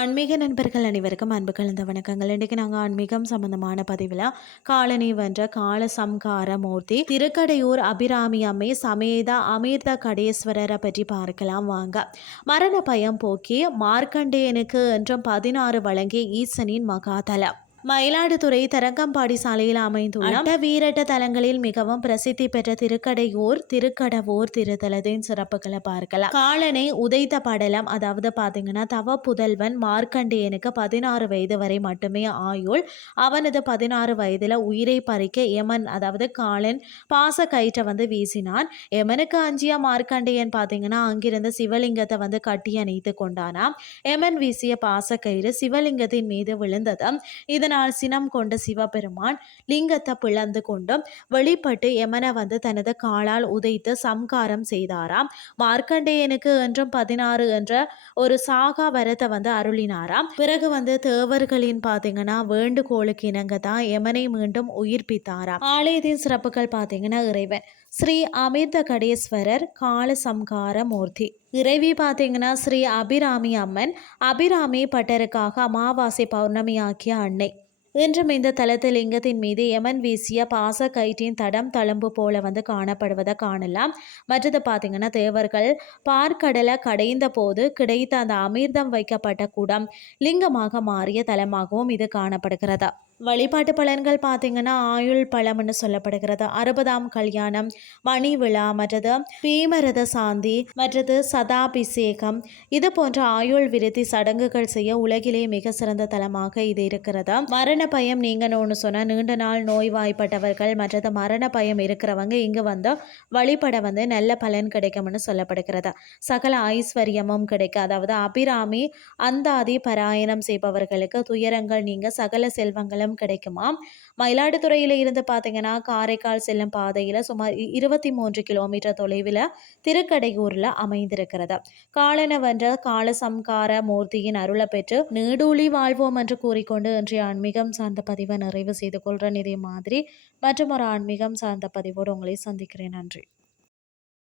ஆன்மீக நண்பர்கள் அனைவருக்கும் அன்பு கலந்த வணக்கங்கள். இன்றைக்கு நாங்கள் ஆன்மீகம் சம்பந்தமான பதிவில் காலனி வென்ற கால சம்கார மூர்த்தி திருக்கடையூர் அபிராமி அம்மை சமேத அமிர்த கடேஸ்வரரை பற்றி பார்க்கலாம் வாங்க. மரண பயம் போக்கி மார்க்கண்டேயனுக்கு என்றும் பதினாறு வழங்கிய ஈசனின் மகாதலம் மயிலாடுதுறை தரங்கம்பாடி சாலையில் அமைந்துள்ள வீரட்ட தலங்களில் மிகவும் பிரசித்தி பெற்ற திருக்கடையூர் திருக்கடவூர் திருத்தலத்தின் சிறப்புகளை பார்க்கலாம். காலனை உதைத்த படலம் அதாவது பாத்தீங்கன்னா தவ புதல்வன் மார்க்கண்டேயனுக்கு பதினாறு வயது வரை மட்டுமே ஆயுள். அவனது பதினாறு வயதுல உயிரை பறிக்க எமன் அதாவது காலன் பாச கயிற்றை வந்து வீசினான். எமனுக்கு அஞ்சிய மார்க்கண்டேயன் பாத்தீங்கன்னா அங்கிருந்த சிவலிங்கத்தை வந்து கட்டி அணைத்து கொண்டானாம். எமன் வீசிய பாச கயிறு சிவலிங்கத்தின் மீது விழுந்தது. இதன் இதனால் சினம் கொண்ட சிவபெருமான் லிங்கத்தை பிளந்து கொண்டும் வெளிப்பட்டு யமனை வந்து தனது காலால் உதைத்து சம்காரம் செய்தாராம். மார்க்கண்டேயனுக்கு என்றும் பதினாறு என்ற ஒரு சாகா வரத்தை வந்து அருளினாராம். பிறகு வந்து தேவர்களின் பார்த்தீங்கன்னா வேண்டுகோளுக்கு இணங்க தான் யமனை மீண்டும் உயிர்ப்பித்தாராம். ஆலயத்தின் சிறப்புகள் பார்த்தீங்கன்னா இறைவன். ஸ்ரீ அமிர்த கடேஸ்வரர் கால சம்கார மூர்த்தி இறைவி பார்த்தீங்கன்னா ஸ்ரீ அபிராமி அம்மன் அபிராமி பட்டருக்காக அமாவாசை பௌர்ணமி ஆக்கிய அன்னை. இன்றும் இந்த தலத்து லிங்கத்தின் மீது எமன் வீசிய பாச கயிற்றின் தடம் தளம்பு போல வந்து காணப்படுவதை காணலாம். மற்றது பார்த்தீங்கன்னா தேவர்கள் பார்க்கடலை கடைந்த போது கிடைத்த அந்த அமிர்தம் வைக்கப்பட்ட குடம் லிங்கமாக மாறிய தலமாகவும் இது காணப்படுகிறதா? வழிபாட்டு பலன்கள் பார்த்தீங்கன்னா ஆயுள் பழம்னு சொல்லப்படுகிறது. அறுபதாம் கல்யாணம் மணி விழா மற்றது பீமரத சாந்தி மற்றது சதாபிஷேகம் இது போன்ற ஆயுள் விருத்தி சடங்குகள் செய்ய உலகிலே மிக சிறந்த தலமாக இது இருக்கிறது. மரண பயம் நீங்கணும்னு சொன்னால் நீண்ட நாள் நோய்வாய்ப்பட்டவர்கள் மற்றது மரண பயம் இருக்கிறவங்க இங்கே வந்து வழிபட வந்து நல்ல பலன் கிடைக்கும்னு சொல்லப்படுகிறது. சகல ஐஸ்வர்யமும் கிடைக்கும். அதாவது அபிராமி அந்தாதி பராயணம் செய்பவர்களுக்கு துயரங்கள் நீங்க சகல செல்வங்களும் இடம் கிடைக்குமா? மயிலாடுதுறையில் இருந்து பார்த்தீங்கன்னா காரைக்கால் செல்லும் பாதையில் சுமார் இருபத்தி மூன்று கிலோமீட்டர் தொலைவில் திருக்கடையூரில் அமைந்திருக்கிறது. காலனவென்ற காலசம்கார மூர்த்தியின் அருளை பெற்று நீடூழி வாழ்வோம் என்று கூறிக்கொண்டு இன்றைய ஆன்மீகம் சார்ந்த பதிவை நிறைவு செய்து கொள்கிறேன் இதே மாதிரி மற்றும் ஒரு ஆன்மீகம் சார்ந்த பதிவோடு உங்களை சந்திக்கிறேன். நன்றி.